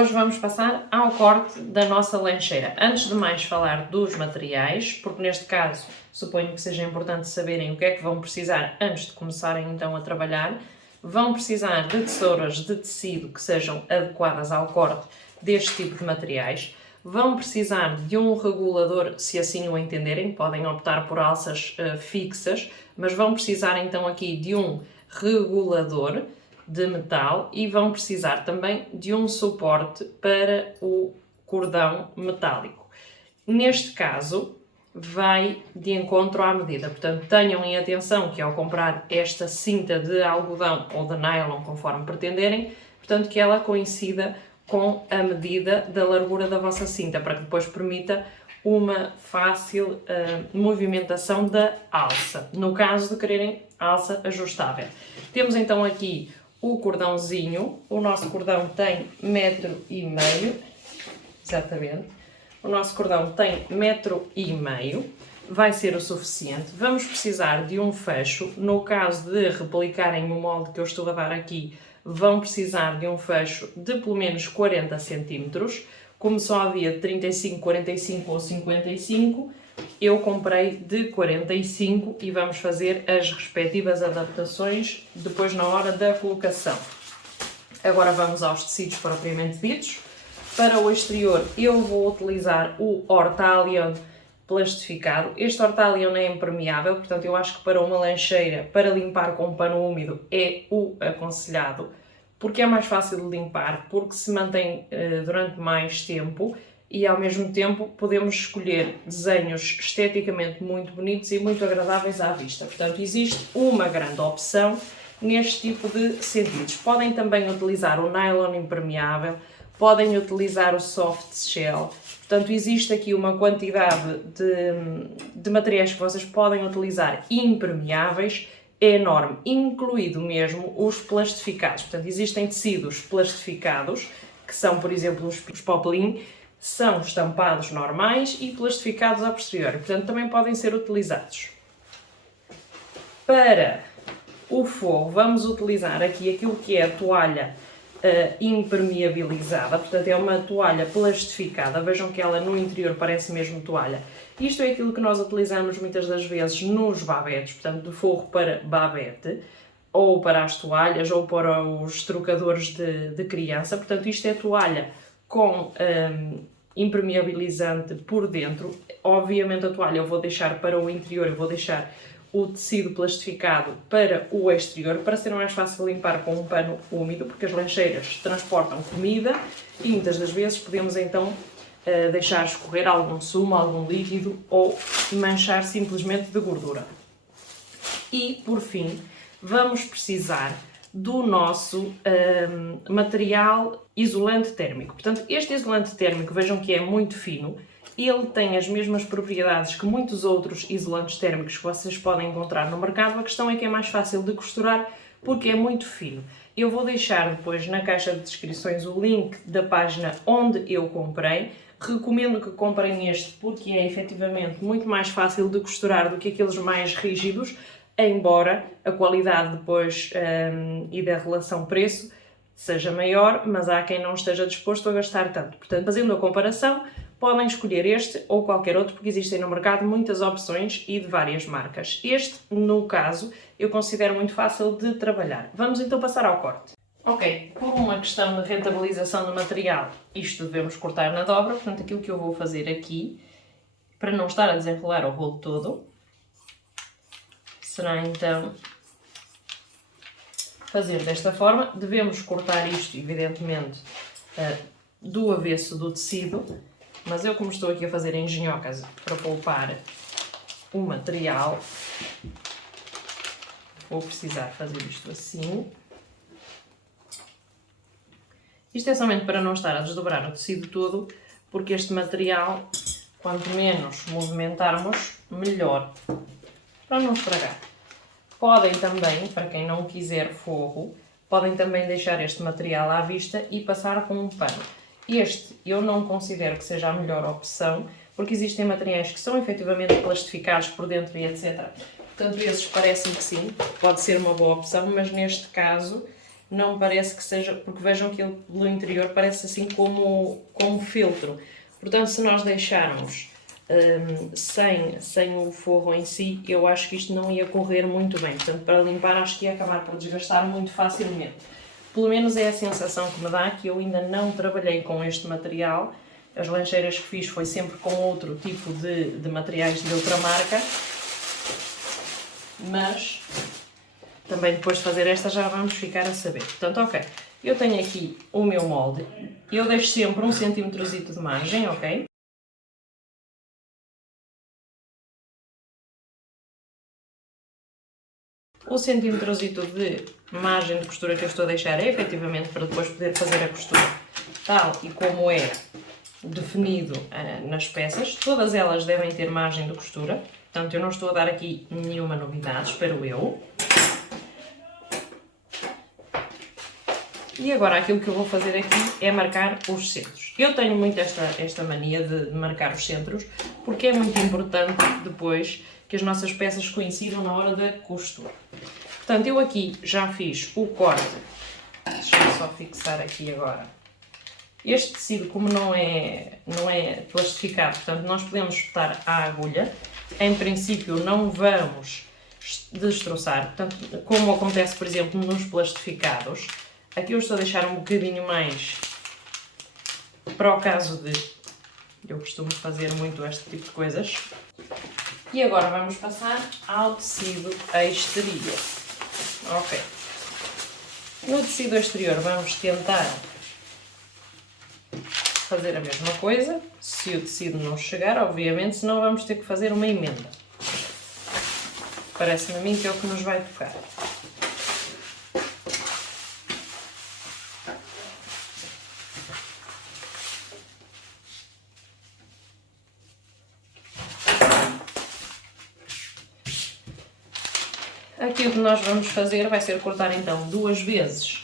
Hoje vamos passar ao corte da nossa lancheira. Antes de mais falar dos materiais, porque neste caso suponho que seja importante saberem o que é que vão precisar antes de começarem então a trabalhar. Vão precisar de tesouras de tecido que sejam adequadas ao corte deste tipo de materiais. Vão precisar de um regulador, se assim o entenderem, podem optar por alças fixas, mas vão precisar então aqui de um regulador de metal e vão precisar também de um suporte para o cordão metálico. Neste caso, vai de encontro à medida, portanto tenham em atenção que ao comprar esta cinta de algodão ou de nylon, conforme pretenderem, portanto que ela coincida com a medida da largura da vossa cinta, para que depois permita uma fácil movimentação da alça, no caso de quererem alça ajustável. Temos então aqui o cordãozinho, o nosso cordão tem 1,5 m, exatamente, o nosso cordão tem 1,5 m, vai ser o suficiente. Vamos precisar de um fecho, no caso de replicarem o molde que eu estou a dar aqui, vão precisar de um fecho de pelo menos 40 cm, como só havia de 35, 45 ou 55, eu comprei de 45 e vamos fazer as respectivas adaptações depois na hora da colocação. Agora vamos aos tecidos propriamente ditos. Para o exterior eu vou utilizar o Ortalion plastificado. Este Ortalion é impermeável, portanto eu acho que para uma lancheira, para limpar com um pano úmido, é o aconselhado, porque é mais fácil de limpar, porque se mantém durante mais tempo e ao mesmo tempo podemos escolher desenhos esteticamente muito bonitos e muito agradáveis à vista. Portanto, existe uma grande opção neste tipo de sentidos. Podem também utilizar o nylon impermeável, podem utilizar o soft shell. Portanto, existe aqui uma quantidade de materiais que vocês podem utilizar impermeáveis enorme, incluído mesmo os plastificados. Portanto, existem tecidos plastificados, que são, por exemplo, os poplin, são estampados normais e plastificados a posteriori, portanto também podem ser utilizados. Para o forro vamos utilizar aqui aquilo que é a toalha impermeabilizada, portanto é uma toalha plastificada, vejam que ela no interior parece mesmo toalha. Isto é aquilo que nós utilizamos muitas das vezes nos babetes, portanto de forro para babete, ou para as toalhas, ou para os trocadores de criança, portanto isto é toalha com impermeabilizante por dentro. Obviamente a toalha eu vou deixar para o interior, eu vou deixar o tecido plastificado para o exterior, para ser mais fácil limpar com um pano úmido, porque as lancheiras transportam comida e muitas das vezes podemos então deixar escorrer algum sumo, algum líquido ou manchar simplesmente de gordura. E por fim vamos precisar do nosso material isolante térmico. Portanto, este isolante térmico, vejam que é muito fino, ele tem as mesmas propriedades que muitos outros isolantes térmicos que vocês podem encontrar no mercado, a questão é que é mais fácil de costurar porque é muito fino. Eu vou deixar depois na caixa de descrições o link da página onde eu comprei. Recomendo que comprem este porque é efetivamente muito mais fácil de costurar do que aqueles mais rígidos, embora a qualidade depois e da relação preço seja maior, mas há quem não esteja disposto a gastar tanto. Portanto, fazendo a comparação, podem escolher este ou qualquer outro, porque existem no mercado muitas opções e de várias marcas. Este, no caso, eu considero muito fácil de trabalhar. Vamos então passar ao corte. Ok, por uma questão de rentabilização do material, isto devemos cortar na dobra, portanto aquilo que eu vou fazer aqui, para não estar a desenrolar o rolo todo, será então fazer desta forma. Devemos cortar isto, evidentemente, do avesso do tecido, mas eu, como estou aqui a fazer engenhocas para poupar o material, vou precisar fazer isto assim. Isto é somente para não estar a desdobrar o tecido todo, porque este material, quanto menos movimentarmos, melhor, para não estragar. Podem também, para quem não quiser forro, podem também deixar este material à vista e passar com um pano. Este eu não considero que seja a melhor opção, porque existem materiais que são efetivamente plastificados por dentro e etc. Portanto, esses parecem que sim, pode ser uma boa opção, mas neste caso não me parece que seja, porque vejam que ele pelo interior parece assim como filtro. Portanto, se nós deixarmos sem o forro em si, eu acho que isto não ia correr muito bem. Portanto, para limpar acho que ia acabar por desgastar muito facilmente. Pelo menos é a sensação que me dá, que eu ainda não trabalhei com este material. As lancheiras que fiz foi sempre com outro tipo de materiais de outra marca. Mas também depois de fazer esta já vamos ficar a saber. Portanto, ok, eu tenho aqui o meu molde. Eu deixo sempre 1 cm de margem, ok? O centímetrozito de margem de costura que eu estou a deixar é efetivamente para depois poder fazer a costura tal e como é definido nas peças. Todas elas devem ter margem de costura, portanto eu não estou a dar aqui nenhuma novidade, espero eu. E agora aquilo que eu vou fazer aqui é marcar os centros. Eu tenho muito esta mania de marcar os centros, porque é muito importante depois que as nossas peças coincidam na hora da costura. Portanto, eu aqui já fiz o corte. Deixa-me só fixar aqui agora. Este tecido, como não é plastificado, portanto, nós podemos espetar a agulha. Em princípio, não vamos destroçar, portanto, como acontece, por exemplo, nos plastificados. Aqui eu estou a deixar um bocadinho mais para o caso de... Eu costumo fazer muito este tipo de coisas. E agora vamos passar ao tecido exterior. Ok. No tecido exterior vamos tentar fazer a mesma coisa. Se o tecido não chegar, obviamente, senão vamos ter que fazer uma emenda. Parece-me a mim que é o que nos vai tocar. Aqui o que nós vamos fazer vai ser cortar então 2 vezes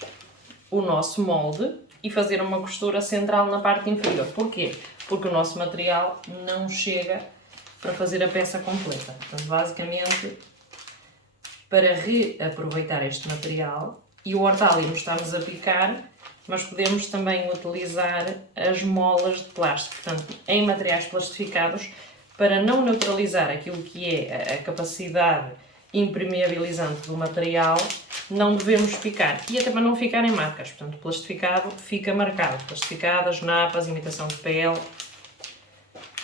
o nosso molde e fazer uma costura central na parte inferior. Porquê? Porque o nosso material não chega para fazer a peça completa. Portanto, basicamente, para reaproveitar este material, e o hortálimo está-nos a picar, mas podemos também utilizar as molas de plástico. Portanto, em materiais plastificados, para não neutralizar aquilo que é a capacidade impermeabilizante do material, não devemos picar. E até para não ficarem marcas. Portanto, plastificado fica marcado. Plastificadas, napas, imitação de pele.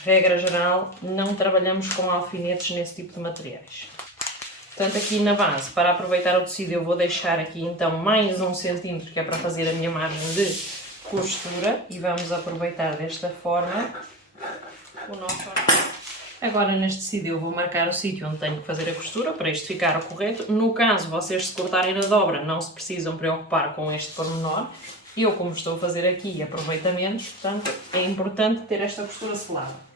Regra geral, não trabalhamos com alfinetes nesse tipo de materiais. Portanto, aqui na base, para aproveitar o tecido, eu vou deixar aqui então mais 1 cm, que é para fazer a minha margem de costura. E vamos aproveitar desta forma o nosso arco. Agora neste tecido eu vou marcar o sítio onde tenho que fazer a costura para isto ficar ao correto. No caso, vocês se cortarem na dobra não se precisam preocupar com este pormenor. Eu, como estou a fazer aqui aproveitamento, portanto é importante ter esta costura selada.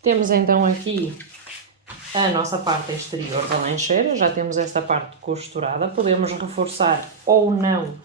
Temos então aqui a nossa parte exterior da lancheira, já temos esta parte costurada, podemos reforçar ou não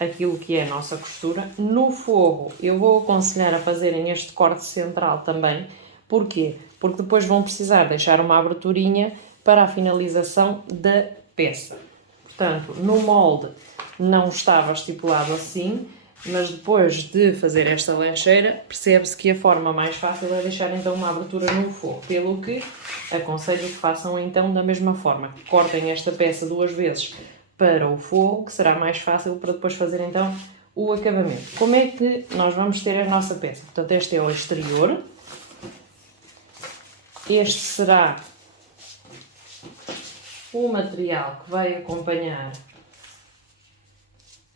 aquilo que é a nossa costura. No forro eu vou aconselhar a fazerem este corte central também. Porquê? Porque depois vão precisar deixar uma aberturinha para a finalização da peça. Portanto, no molde não estava estipulado assim, mas depois de fazer esta lancheira, percebe-se que a forma mais fácil é deixar então uma abertura no forro, pelo que aconselho que façam então da mesma forma. Cortem esta peça 2 vezes para o forro, que será mais fácil para depois fazer então o acabamento. Como é que nós vamos ter a nossa peça? Portanto, este é o exterior. Este será o material que vai acompanhar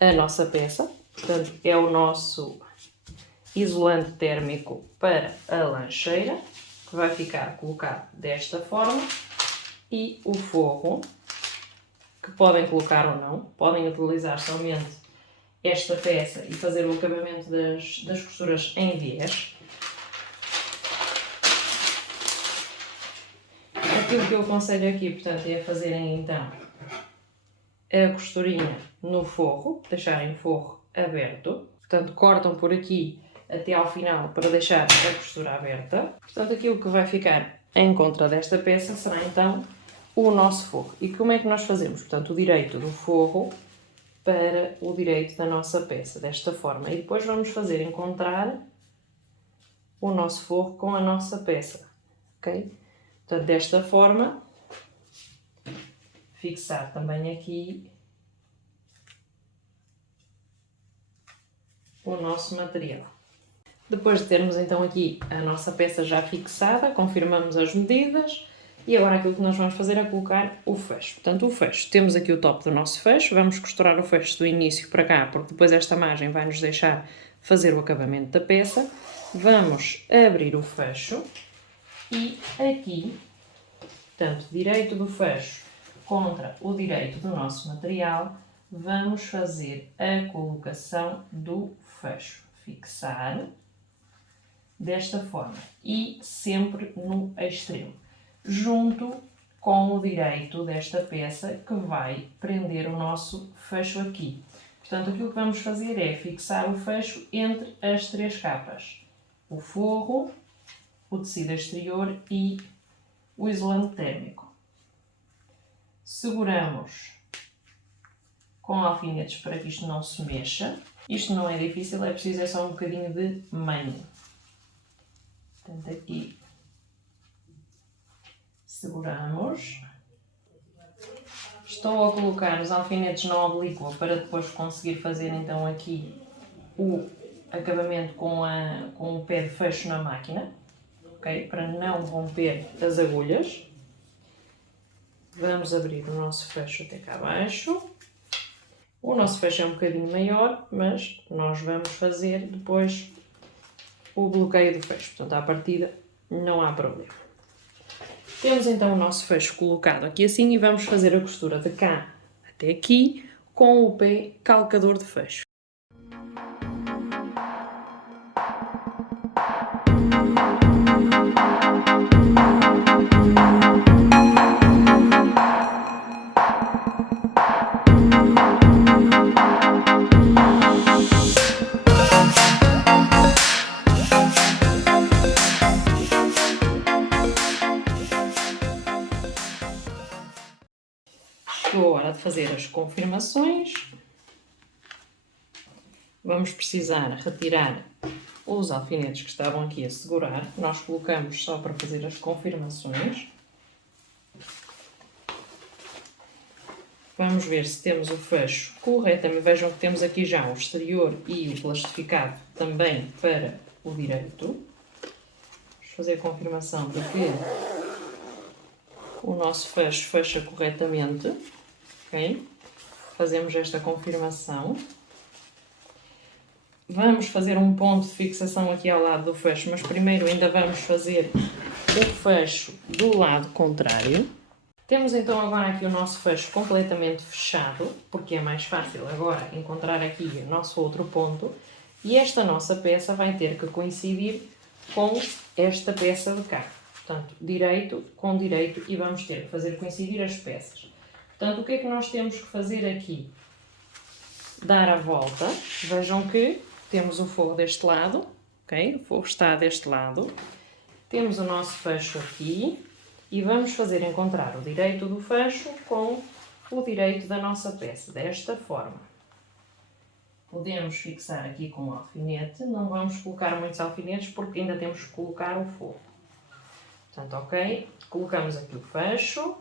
a nossa peça. Portanto, é o nosso isolante térmico para a lancheira, que vai ficar colocado desta forma. E o forro, que podem colocar ou não, podem utilizar somente esta peça e fazer o acabamento das costuras em viés. Aquilo que eu aconselho aqui, portanto, é fazerem então a costurinha no forro, deixarem o forro aberto. Portanto, cortam por aqui até ao final para deixar a costura aberta. Portanto, aquilo que vai ficar em contra desta peça será então o nosso forro. E como é que nós fazemos? Portanto, o direito do forro para o direito da nossa peça, desta forma. E depois vamos fazer encontrar o nosso forro com a nossa peça, ok? Portanto, desta forma, fixar também aqui o nosso material. Depois de termos então aqui a nossa peça já fixada, confirmamos as medidas e agora aquilo que nós vamos fazer é colocar o fecho. Portanto, o fecho, temos aqui o topo do nosso fecho, vamos costurar o fecho do início para cá, porque depois esta margem vai nos deixar fazer o acabamento da peça. Vamos abrir o fecho e aqui, portanto, direito do fecho contra o direito do nosso material, vamos fazer a colocação do fecho. Fixar desta forma e sempre no extremo, junto com o direito desta peça que vai prender o nosso fecho aqui. Portanto, aquilo que vamos fazer é fixar o fecho entre as três capas: o forro, o tecido exterior e o isolante térmico. Seguramos com alfinetes para que isto não se mexa. Isto não é difícil, é preciso só um bocadinho de manho. Portanto, aqui seguramos. Estou a colocar os alfinetes na oblíqua para depois conseguir fazer então aqui o acabamento com o pé de fecho na máquina, ok? Para não romper as agulhas. Vamos abrir o nosso fecho até cá abaixo. O nosso fecho é um bocadinho maior, mas nós vamos fazer depois o bloqueio do fecho. Portanto, à partida não há problema. Temos então o nosso fecho colocado aqui assim e vamos fazer a costura de cá até aqui com o pé calcador de fecho. Chegou a hora de fazer as confirmações. Vamos precisar retirar os alfinetes que estavam aqui a segurar. Nós colocamos só para fazer as confirmações. Vamos ver se temos o fecho corretamente. Vejam que temos aqui já o exterior e o plastificado também para o direito. Vamos fazer a confirmação de que o nosso fecho fecha corretamente. Okay? Fazemos esta confirmação. Vamos fazer um ponto de fixação aqui ao lado do fecho, mas primeiro ainda vamos fazer o fecho do lado contrário. Temos então agora aqui o nosso fecho completamente fechado, porque é mais fácil agora encontrar aqui o nosso outro ponto. E esta nossa peça vai ter que coincidir com esta peça de cá. Portanto, direito com direito e vamos ter que fazer coincidir as peças. Portanto, o que é que nós temos que fazer aqui? Dar a volta. Vejam que temos o forro deste lado, ok? O forro está deste lado. Temos o nosso fecho aqui e vamos fazer encontrar o direito do fecho com o direito da nossa peça, desta forma. Podemos fixar aqui com um alfinete, não vamos colocar muitos alfinetes porque ainda temos que colocar o forro. Portanto, ok, colocamos aqui o fecho.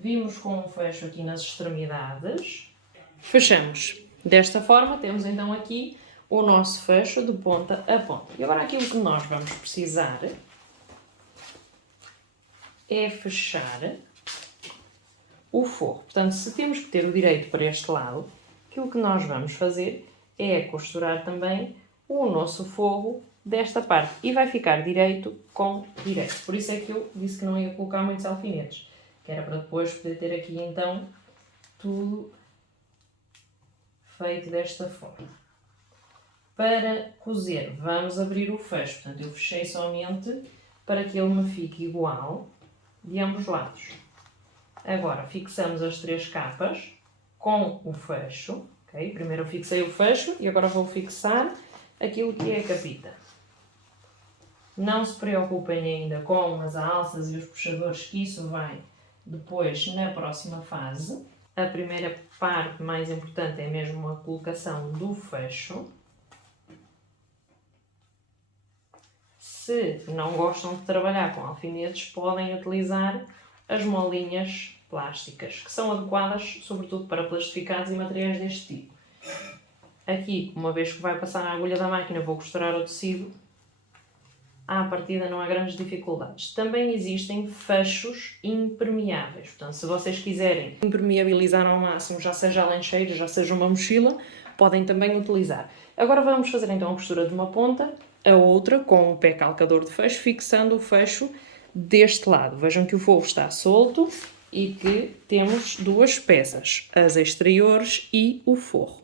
Vimos com o fecho aqui nas extremidades. Fechamos Desta forma, temos então aqui o nosso fecho de ponta a ponta. E agora aquilo que nós vamos precisar é fechar o forro. Portanto, se temos que ter o direito para este lado, aquilo que nós vamos fazer é costurar também o nosso forro desta parte. E vai ficar direito com direito. Por isso é que eu disse que não ia colocar muitos alfinetes. Que era para depois poder ter aqui então tudo feito desta forma. Para cozer, vamos abrir o fecho. Portanto, eu fechei somente para que ele me fique igual de ambos os lados. Agora, fixamos as 3 capas com o fecho. Okay? Primeiro eu fixei o fecho e agora vou fixar aquilo que é a capita. Não se preocupem ainda com as alças e os puxadores, que isso vai depois na próxima fase. A primeira parte mais importante é mesmo a colocação do fecho. Se não gostam de trabalhar com alfinetes, podem utilizar as molinhas plásticas, que são adequadas sobretudo para plastificados e materiais deste tipo. Aqui, uma vez que vai passar a agulha da máquina, vou costurar o tecido. À partida não há grandes dificuldades. Também existem fechos impermeáveis. Portanto, se vocês quiserem impermeabilizar ao máximo, já seja a lancheira, já seja uma mochila, podem também utilizar. Agora vamos fazer então a costura de uma ponta a outra com o pé calcador de fecho, fixando o fecho deste lado. Vejam que o forro está solto e que temos 2 peças, as exteriores e o forro.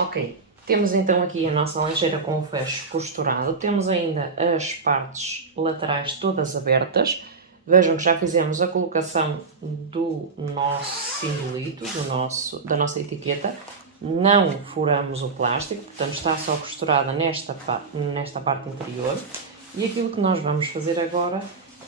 Ok, temos então aqui a nossa lancheira com o fecho costurado, temos ainda as partes laterais todas abertas. Vejam que já fizemos a colocação do nosso simbolito, da nossa etiqueta. Não furamos o plástico, portanto está só costurada nesta parte interior. E aquilo que nós vamos fazer agora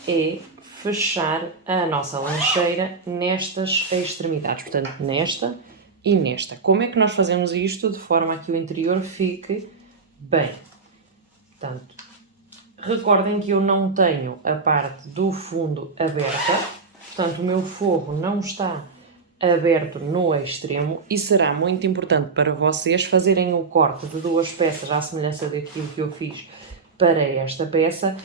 é fechar a nossa lancheira nestas extremidades, portanto nesta e nesta. Como é que nós fazemos isto de forma a que o interior fique bem? Portanto, recordem que eu não tenho a parte do fundo aberta, portanto o meu forro não está aberto no extremo e será muito importante para vocês fazerem o corte de 2 peças à semelhança daquilo que eu fiz para esta peça,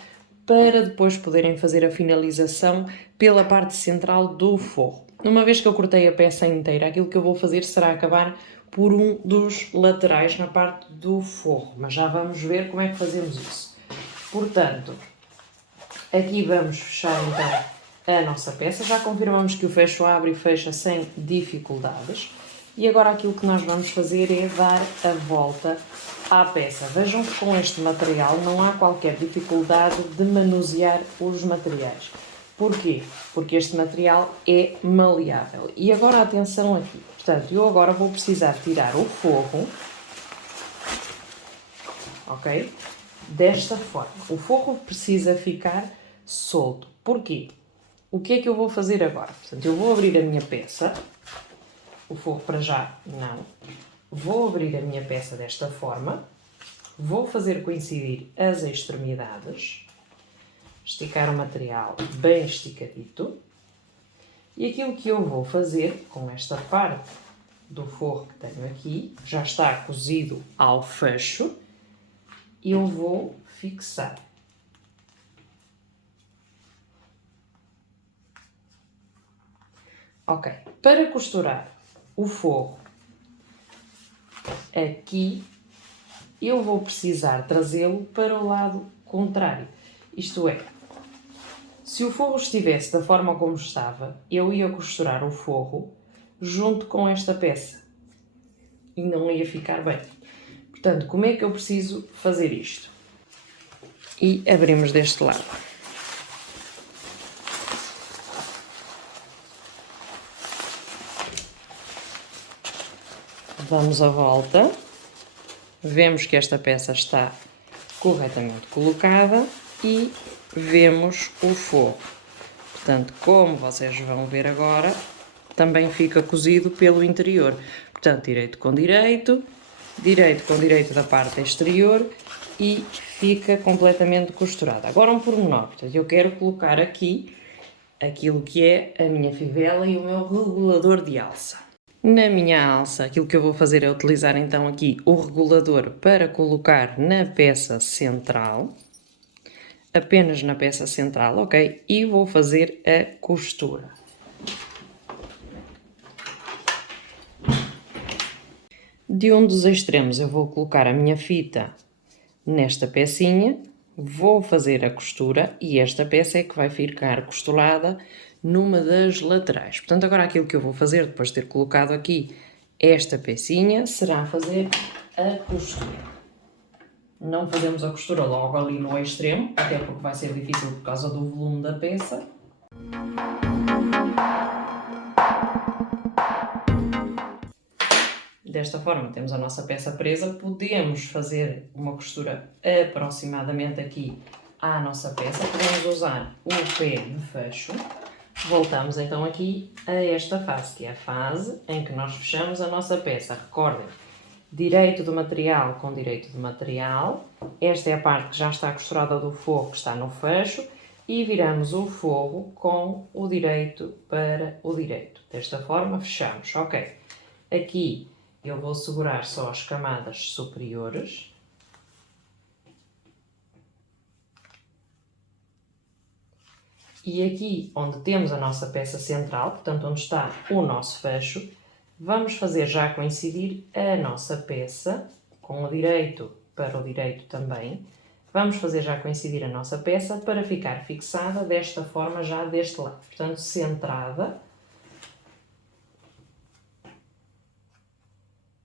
para depois poderem fazer a finalização pela parte central do forro. Uma vez que eu cortei a peça inteira, aquilo que eu vou fazer será acabar por um dos laterais na parte do forro, mas já vamos ver como é que fazemos isso. Portanto, aqui vamos fechar então a nossa peça, já confirmamos que o fecho abre e fecha sem dificuldades. E agora aquilo que nós vamos fazer é dar a volta à peça. Vejam que com este material não há qualquer dificuldade de manusear os materiais. Porquê? Porque este material é maleável. E agora atenção aqui. Portanto, eu agora vou precisar tirar o forro, ok? Desta forma. O forro precisa ficar solto. Porquê? O que é que eu vou fazer agora? Portanto, eu vou abrir a minha peça. O forro para já não. Vou abrir a minha peça desta forma. Vou fazer coincidir as extremidades. Esticar o material bem esticadito. E aquilo que eu vou fazer com esta parte do forro que tenho aqui, já está cozido ao fecho, eu vou fixar. Ok, para costurar o forro aqui, eu vou precisar trazê-lo para o lado contrário. Isto é, se o forro estivesse da forma como estava, eu ia costurar o forro junto com esta peça e não ia ficar bem. Portanto, como é que eu preciso fazer isto? E abrimos deste lado. Damos a volta, vemos que esta peça está corretamente colocada e vemos o forro. Portanto, como vocês vão ver agora, também fica cozido pelo interior. Portanto, direito com direito com direito da parte exterior e fica completamente costurada. Agora um pormenor, portanto, eu quero colocar aqui aquilo que é a minha fivela e o meu regulador de alça. Na minha alça, aquilo que eu vou fazer é utilizar então aqui o regulador para colocar na peça central, apenas na peça central, ok? E vou fazer a costura. De um dos extremos eu vou colocar a minha fita nesta pecinha, vou fazer a costura e esta peça é que vai ficar costurada numa das laterais. Portanto, agora aquilo que eu vou fazer, depois de ter colocado aqui esta pecinha, será fazer a costura. Não fazemos a costura logo ali no extremo, até porque vai ser difícil por causa do volume da peça. Desta forma temos a nossa peça presa, podemos fazer uma costura aproximadamente aqui à nossa peça, podemos usar o pé de fecho. Voltamos então aqui a esta fase, que é a fase em que nós fechamos a nossa peça. Recordem, direito do material com direito do material, esta é a parte que já está costurada do forro que está no fecho, e viramos o forro com o direito para o direito. Desta forma fechamos, ok. Aqui eu vou segurar só as camadas superiores. E aqui onde temos a nossa peça central, portanto onde está o nosso fecho, vamos fazer já coincidir a nossa peça, com o direito para o direito também. Vamos fazer já coincidir a nossa peça para ficar fixada desta forma já deste lado. Portanto, centrada.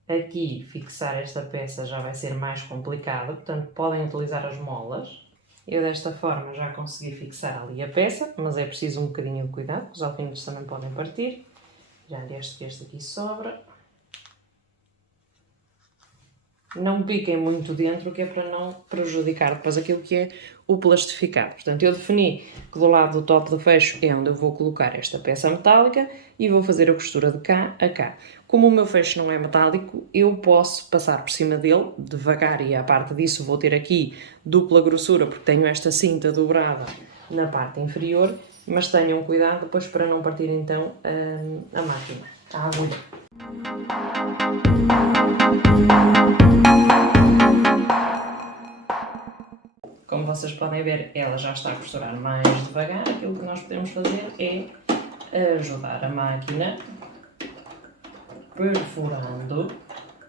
Aqui fixar esta peça já vai ser mais complicado, portanto podem utilizar as molas. Eu desta forma já consegui fixar ali a peça, mas é preciso um bocadinho de cuidado, porque os alfinetes também podem partir. Já este aqui sobra. Não piquem muito dentro, que é para não prejudicar depois aquilo que é o plastificado. Portanto, eu defini que do lado do top do fecho é onde eu vou colocar esta peça metálica e vou fazer a costura de cá a cá. Como o meu fecho não é metálico, eu posso passar por cima dele devagar, e à parte disso vou ter aqui dupla grossura, porque tenho esta cinta dobrada na parte inferior, mas tenham cuidado depois para não partir então a máquina, a agulha. Como vocês podem ver, ela já está a costurar mais devagar. Aquilo que nós podemos fazer é ajudar a máquina perfurando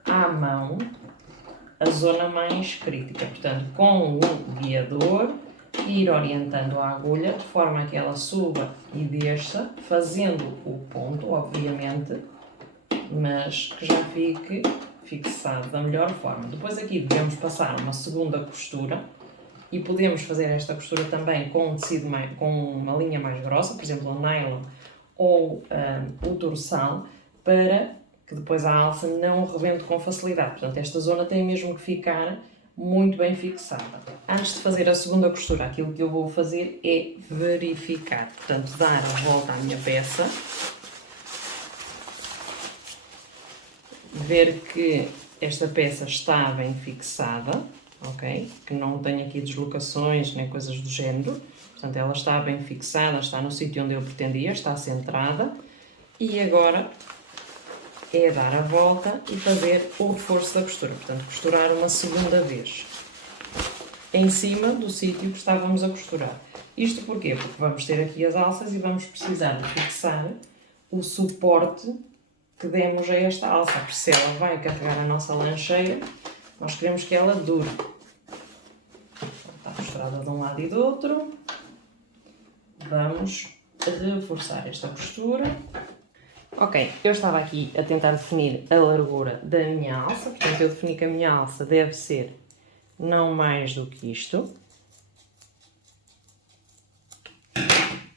à mão a zona mais crítica, portanto, com o guiador, ir orientando a agulha de forma que ela suba e desça, fazendo o ponto, obviamente, mas que já fique fixado da melhor forma. Depois aqui devemos passar uma segunda costura e podemos fazer esta costura também com um tecido com uma linha mais grossa, por exemplo, o nylon ou o torçal, para que depois a alça não rebente com facilidade. Portanto, esta zona tem mesmo que ficar muito bem fixada. Antes de fazer a segunda costura, aquilo que eu vou fazer é verificar, portanto, dar a volta à minha peça, ver que esta peça está bem fixada, ok? Que não tem aqui deslocações nem coisas do género. Portanto, ela está bem fixada, está no sítio onde eu pretendia, está centrada. E agora é dar a volta e fazer o reforço da costura. Portanto, costurar uma segunda vez em cima do sítio que estávamos a costurar. Isto porquê? Porque vamos ter aqui as alças e vamos precisar de fixar o suporte que demos a esta alça, porque se ela vai carregar a nossa lancheira, nós queremos que ela dure. Está costurada de um lado e do outro. Vamos reforçar esta costura. Ok, eu estava aqui a tentar definir a largura da minha alça, portanto eu defini que a minha alça deve ser não mais do que isto.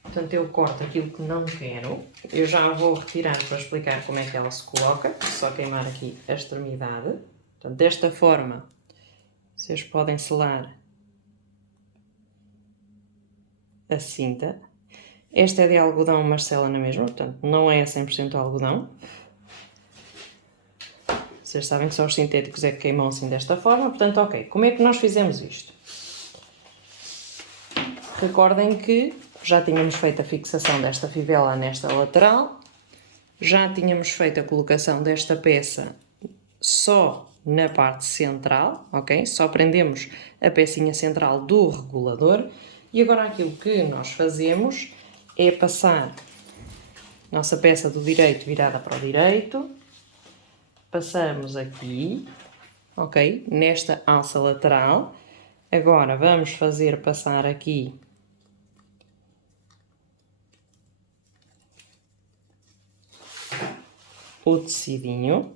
Portanto eu corto aquilo que não quero. Eu já vou retirar para explicar como é que ela se coloca, só queimar aqui a extremidade. Portanto, desta forma, vocês podem selar a cinta. Esta é de algodão Marcela na mesma, portanto não é 100% algodão. Vocês sabem que só os sintéticos é que queimam assim desta forma, portanto ok. Como é que nós fizemos isto? Recordem que já tínhamos feito a fixação desta fivela nesta lateral, já tínhamos feito a colocação desta peça só na parte central, ok? Só prendemos a pecinha central do regulador e agora aquilo que nós fazemos é passar nossa peça do direito virada para o direito, passamos aqui, ok? Nesta alça lateral. Agora vamos fazer passar aqui o tecidinho.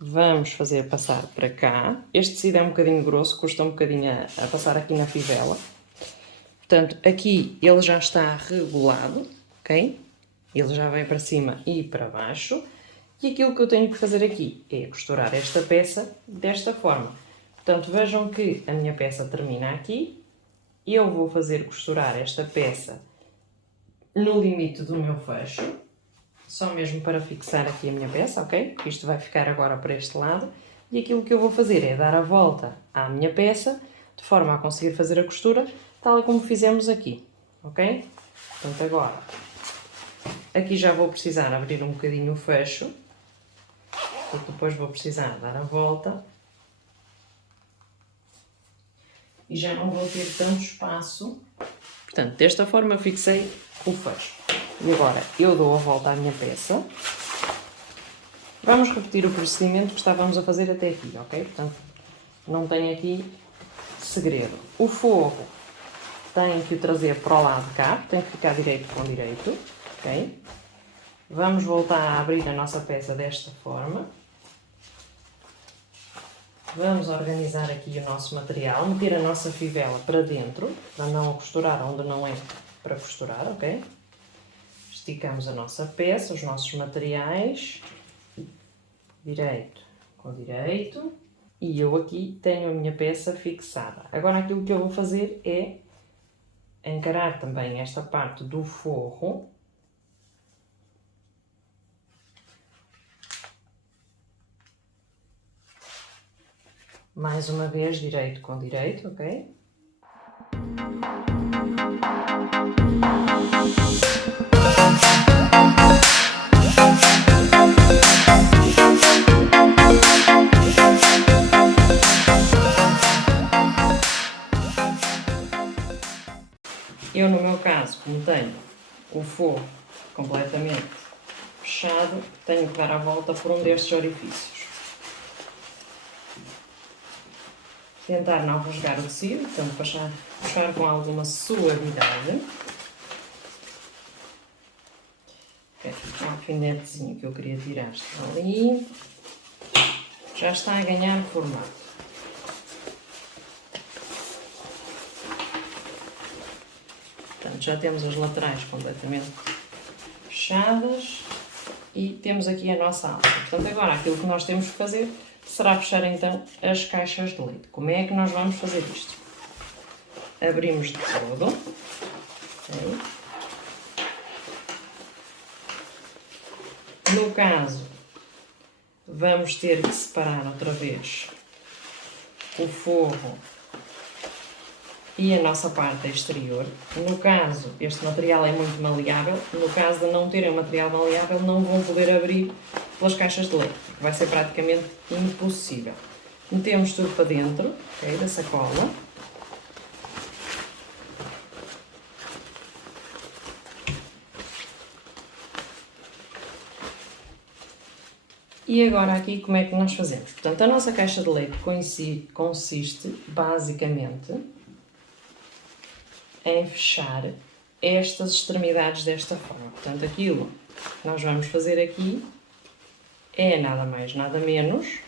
Vamos fazer passar para cá. Este tecido é um bocadinho grosso, custa um bocadinho a passar aqui na fivela. Portanto, aqui ele já está regulado, ok? Ele já vem para cima e para baixo. E aquilo que eu tenho que fazer aqui é costurar esta peça desta forma. Portanto, vejam que a minha peça termina aqui. Eu vou fazer costurar esta peça no limite do meu fecho. Só mesmo para fixar aqui a minha peça, ok? Porque isto vai ficar agora para este lado. E aquilo que eu vou fazer é dar a volta à minha peça, de forma a conseguir fazer a costura, tal como fizemos aqui, ok? Portanto, agora, aqui já vou precisar abrir um bocadinho o fecho, porque depois vou precisar dar a volta. E já não vou ter tanto espaço. Portanto, desta forma fixei o fecho. E agora eu dou a volta à minha peça. Vamos repetir o procedimento que estávamos a fazer até aqui, ok? Portanto, não tem aqui segredo. O forro tem que o trazer para o lado de cá, tem que ficar direito com direito, ok? Vamos voltar a abrir a nossa peça desta forma. Vamos organizar aqui o nosso material, meter a nossa fivela para dentro, para não costurar onde não é para costurar, ok? Esticamos a nossa peça, os nossos materiais, direito com direito, e eu aqui tenho a minha peça fixada. Agora aquilo que eu vou fazer é encarar também esta parte do forro. Mais uma vez, direito com direito, ok? Eu, no meu caso, como tenho o forro completamente fechado, tenho que dar a volta por um destes orifícios. Tentar não rasgar o tecido, portanto puxar com alguma suavidade. Aqui um alfinetezinho que eu queria tirar está ali. Já está a ganhar formato. Portanto, já temos as laterais completamente fechadas e temos aqui a nossa alça. Portanto, agora aquilo que nós temos que fazer será fechar então as caixas de leite. Como é que nós vamos fazer isto? Abrimos de todo. Okay. No caso, vamos ter que separar outra vez o forro e a nossa parte exterior. No caso, este material é muito maleável. No caso de não terem material maleável, não vão poder abrir pelas caixas de leite, porque vai ser praticamente impossível. Metemos tudo para dentro, okay, da sacola. E agora aqui como é que nós fazemos? Portanto, a nossa caixa de leite consiste basicamente em fechar estas extremidades desta forma. Portanto, aquilo que nós vamos fazer aqui é nada mais, nada menos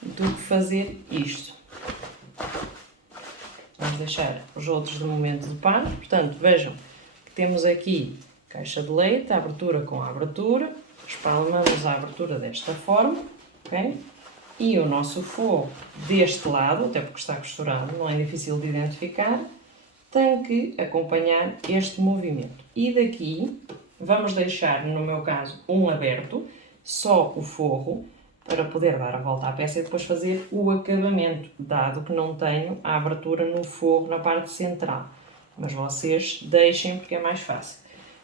do que fazer isto. Vamos deixar os outros de momento de parte. Portanto, vejam que temos aqui caixa de leite, a abertura com a abertura, espalmamos a abertura desta forma, ok? E o nosso forro deste lado, até porque está costurado, não é difícil de identificar, tem que acompanhar este movimento. E daqui vamos deixar, no meu caso, um aberto, só o forro, para poder dar a volta à peça e depois fazer o acabamento, dado que não tenho a abertura no forro na parte central. Mas vocês deixem porque é mais fácil.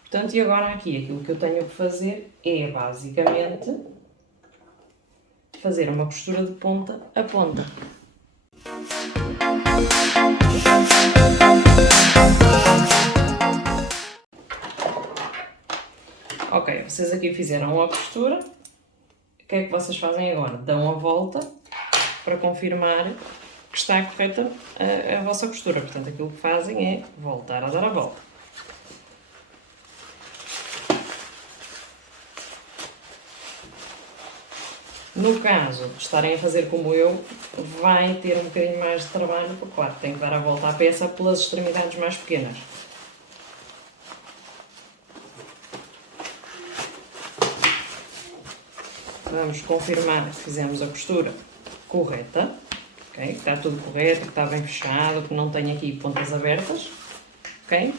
Portanto, e agora aqui, aquilo que eu tenho que fazer é, basicamente, fazer uma costura de ponta a ponta. Ok, vocês aqui fizeram a costura. O que é que vocês fazem agora? Dão a volta para confirmar que está correta a vossa costura. Portanto, aquilo que fazem é voltar a dar a volta. No caso de estarem a fazer como eu, vai ter um bocadinho mais de trabalho, porque claro, tem que dar a volta à peça pelas extremidades mais pequenas. Vamos confirmar que fizemos a costura correta, okay? Que está tudo correto, que está bem fechado, que não tem aqui pontas abertas. Okay?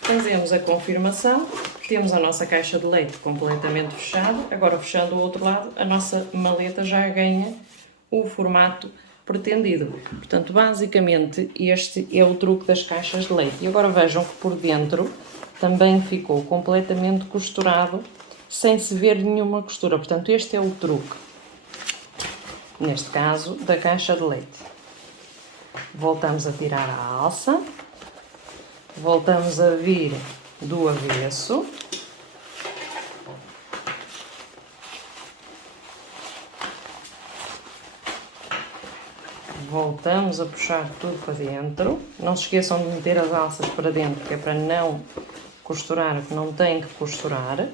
Fazemos a confirmação, temos a nossa caixa de leite completamente fechada. Agora, fechando o outro lado, a nossa maleta já ganha o formato pretendido. Portanto, basicamente, este é o truque das caixas de leite. E agora vejam que por dentro também ficou completamente costurado, sem se ver nenhuma costura. Portanto, este é o truque, neste caso, da caixa de leite. Voltamos a tirar a alça. Voltamos a vir do avesso. Voltamos a puxar tudo para dentro. Não se esqueçam de meter as alças para dentro, que é para não costurar o que não tem que costurar.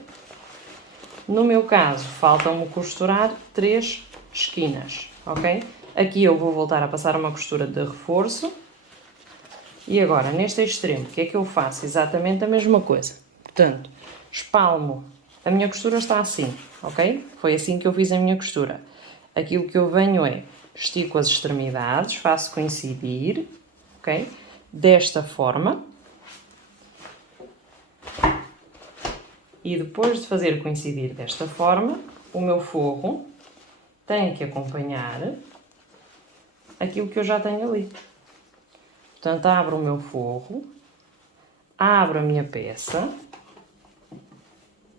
No meu caso, faltam-me costurar 3 esquinas, ok? Aqui eu vou voltar a passar uma costura de reforço. E agora, neste extremo, o que é que eu faço? Exatamente a mesma coisa. Portanto, espalmo. A minha costura está assim, ok? Foi assim que eu fiz a minha costura. Aquilo que eu venho é, estico as extremidades, faço coincidir, ok? Desta forma. E depois de fazer coincidir desta forma, o meu forro tem que acompanhar aquilo que eu já tenho ali. Portanto, abro o meu forro, abro a minha peça,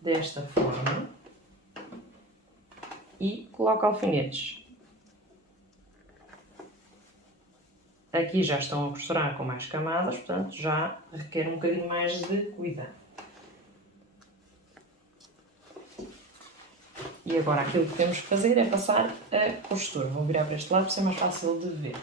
desta forma, e coloco alfinetes. Aqui já estão a costurar com mais camadas, portanto, já requer um bocadinho mais de cuidado. E agora aquilo que temos que fazer é passar a costura. Vou virar para este lado para ser mais fácil de ver.